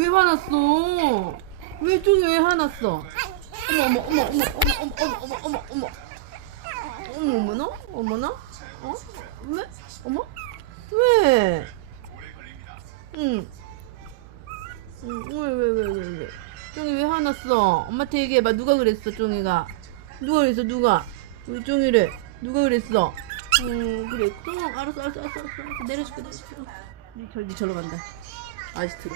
왜 화났어? 왜 쫑이 왜 화났어? 어머 어머 어머 어머 어머 어머 어머 어머 어머 어머나 어머나 어? 왜? 어머? 왜? 응. 왜? 쫑이 왜 화났어? 엄마한테 얘기해봐. 누가 그랬어, 쫑이가? 누가 그랬어, 누가? 우리 쫑이를. 누가 그랬어? 그랬어? 알았어. 내려줄게. 니 절로 간다. 아저씨 들어.